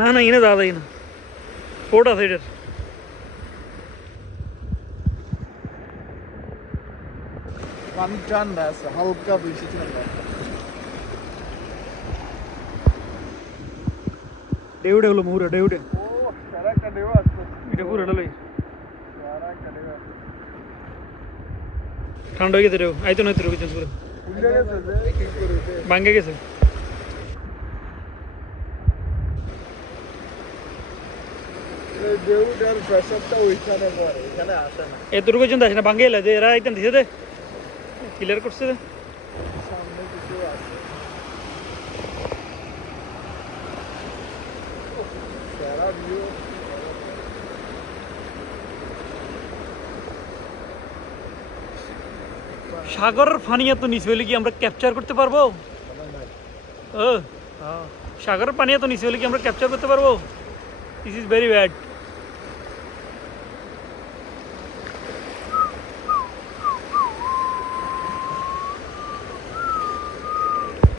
ના ના એને દાદા એને ફોટા થઈ જશે Kancan dersi, halka bu işitin David എവിടെ മൂര ഡേവിഡ് ഇടപൂരല്ലേ കണ്ടോ തരുമോ ആയിത്തോ തരുമോ ബാങ്കേക്ക് സാർ দেউদার ফসবটা ওইখানে গারে এখানে আসলে এ দুগুজন্ত আসলে বাংহেলে যেরা ইন্ধিতে দে কিলার কুরসে সামনে কিছু আছে সাগর ফানিয়া তো নিছলি কি আমরা ক্যাপচার করতে পারবো আ আ সাগর ফানিয়া তো নিছলি কি আমরা ক্যাপচার করতে পারবো দিস ইজ ভেরি ব্যাড